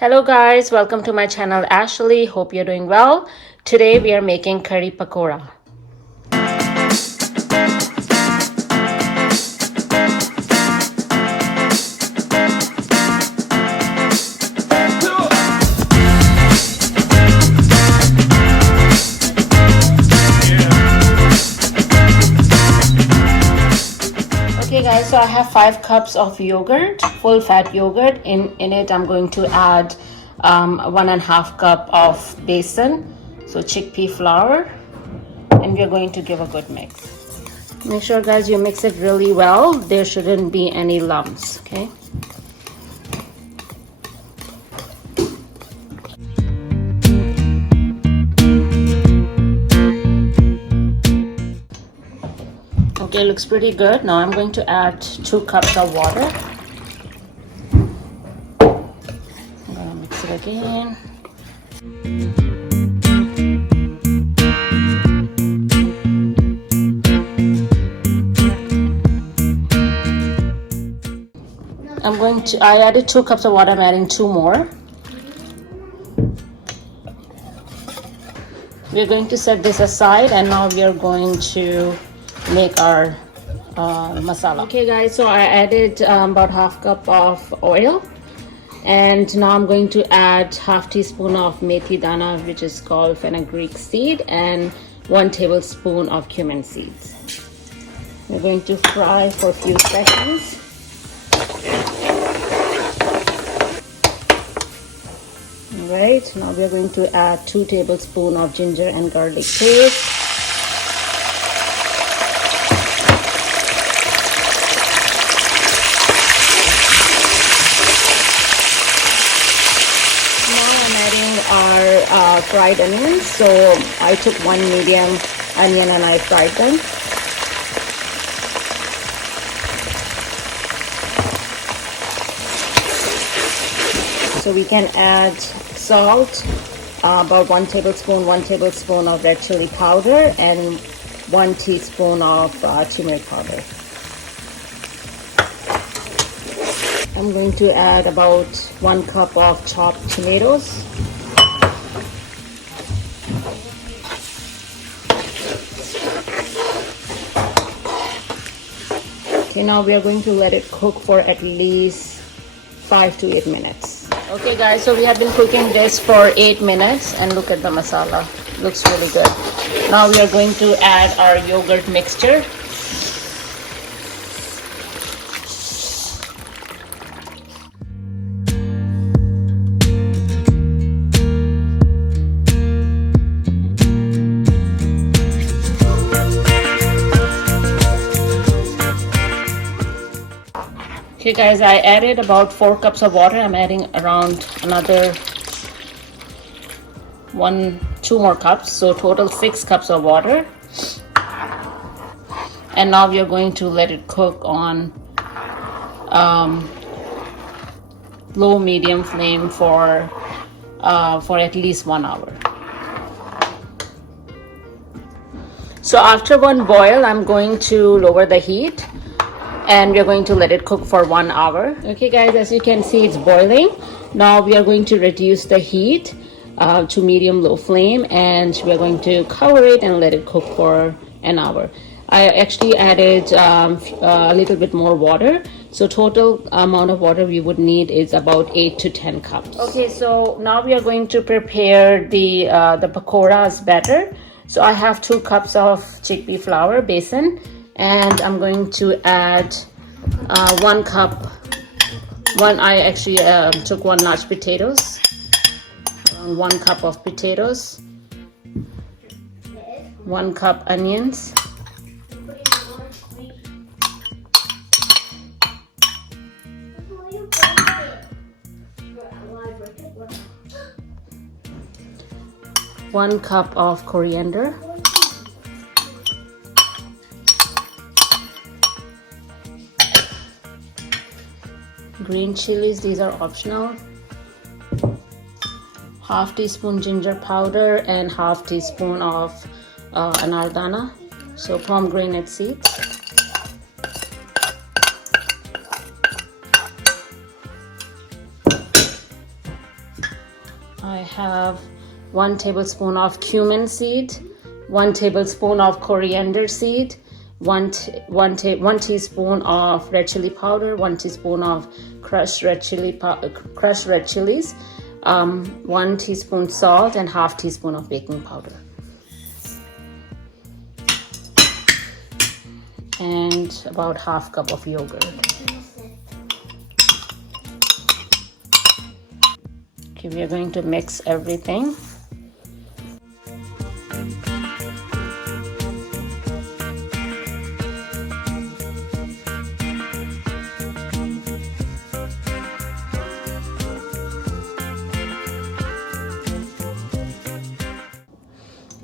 Hello guys, welcome to my channel Ashley. Hope you're doing well. Today we are making curry pakora. Okay guys, so I have 5 cups of yogurt, full fat yogurt. In it I'm going to add 1.5 cup of besan, so chickpea flour, and we're going to give a good mix. Make sure guys you mix it really well. There shouldn't be any lumps, okay? Okay, looks pretty good. Now I'm going to add 2 cups of water. I'm gonna mix it again. I added 2 cups of water. I'm adding 2 more. We're going to set this aside, and now we are going to make our masala. Okay guys, so I added about 1/2 cup of oil, and now I'm going to add 1/2 teaspoon of Meethi dana, which is called fenugreek seed, and 1 tablespoon of cumin seeds. We're going to fry for a few seconds. Alright, now we're going to add 2 tablespoons of ginger and garlic paste. Our fried onions, so I took 1 medium onion and I fried them. So we can add salt, about 1 tablespoon of red chili powder, and 1 teaspoon of turmeric powder. I'm going to add about 1 cup of chopped tomatoes. Okay, now we are going to let it cook for at least 5 to 8 minutes. Okay guys, so we have been cooking this for 8 minutes, and look at the masala. Looks really good. Now we are going to add our yogurt mixture. Okay guys, I added about 4 cups of water. I'm adding around another 2 more cups, so total 6 cups of water. And now we are going to let it cook on low medium flame for at least 1 hour. So after 1 boil, I'm going to lower the heat, and we are going to let it cook for 1 hour. Okay guys, as you can see, it's boiling. Now we are going to reduce the heat to medium low flame, and we are going to cover it and let it cook for an hour. I actually added a little bit more water, so total amount of water we would need is about 8 to 10 cups. Okay, so now we are going to prepare the pakoras batter. So I have 2 cups of chickpea flour, besan, and I'm going to add 1 cup. I actually took 1 large potatoes, around 1 cup of potatoes, 1 cup onions, one cup of coriander, green chillies, these are optional, 1/2 teaspoon ginger powder, and 1/2 teaspoon of anardana, so pomegranate seeds. I have 1 tablespoon of cumin seed, 1 tablespoon of coriander seed, one teaspoon of red chili powder, 1 teaspoon of crushed red chilies, 1 teaspoon salt, and half teaspoon of baking powder. And about half cup of yogurt. Okay, we are going to mix everything.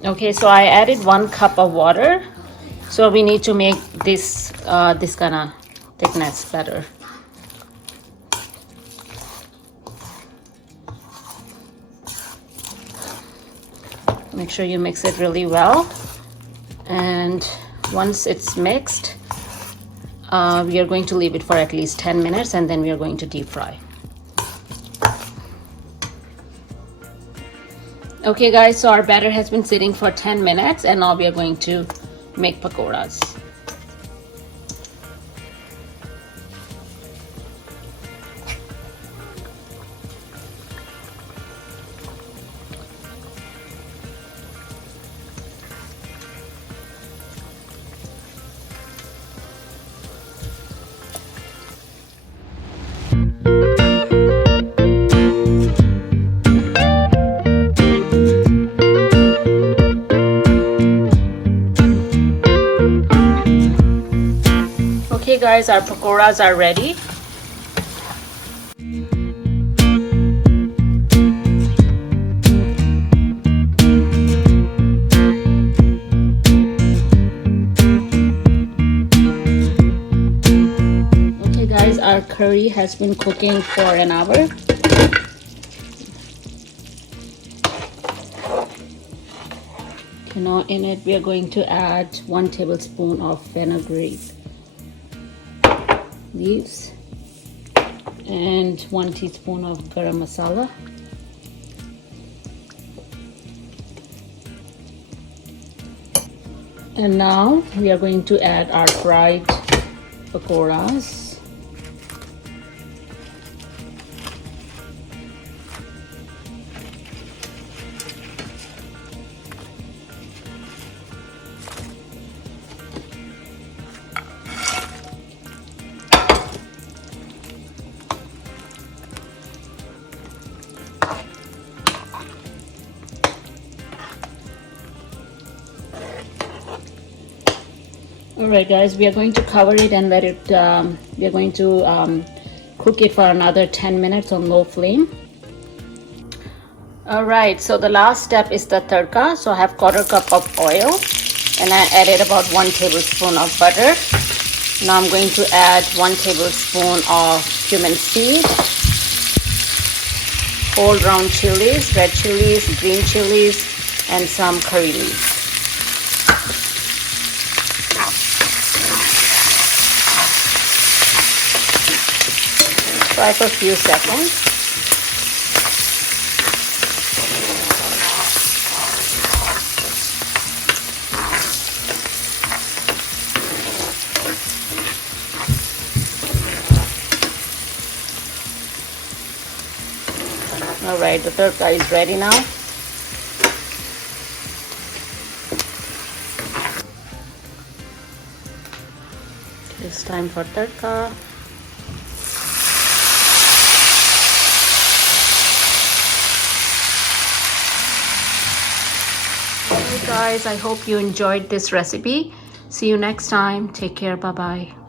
Okay, so I added 1 cup of water. So we need to make this kind of thickness better. Make sure you mix it really well. And once it's mixed, we are going to leave it for at least 10 minutes and then we are going to deep fry. Okay guys, so our batter has been sitting for 10 minutes and now we are going to make pakoras. Okay guys, our pakoras are ready. Okay guys, our curry has been cooking for an hour. Okay, now in it we are going to add 1 tablespoon of fenugreek leaves and 1 teaspoon of garam masala. And now we are going to add our fried pakoras. Alright guys, we are going to cover it and let it, we are going to cook it for another 10 minutes on low flame. Alright, so the last step is the tarka. So I have 1/4 cup of oil and I added about 1 tablespoon of butter. Now I'm going to add 1 tablespoon of cumin seed, whole ground chilies, red chilies, green chilies, and some curry leaves. Fry for a few seconds. All right, the tarka is ready now. It's time for tarka. Guys, I hope you enjoyed this recipe. See you next time. Take care. Bye bye.